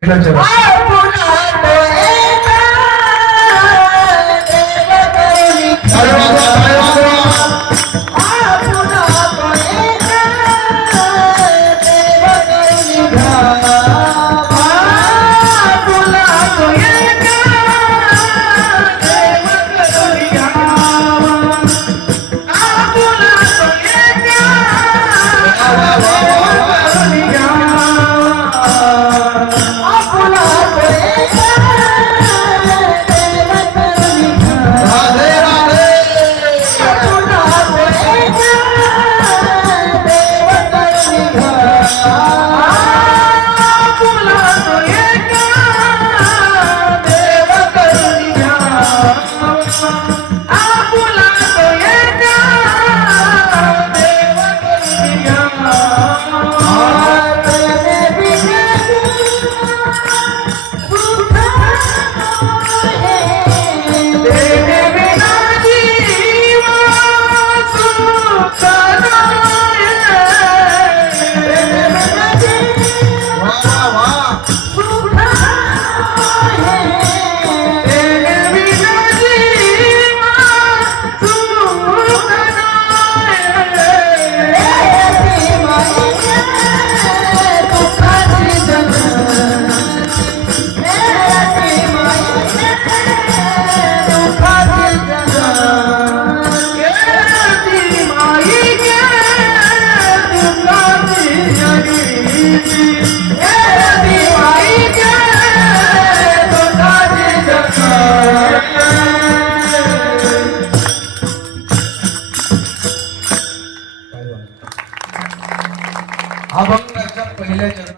이런 제. अभंगाच्या पहिल्या चरणात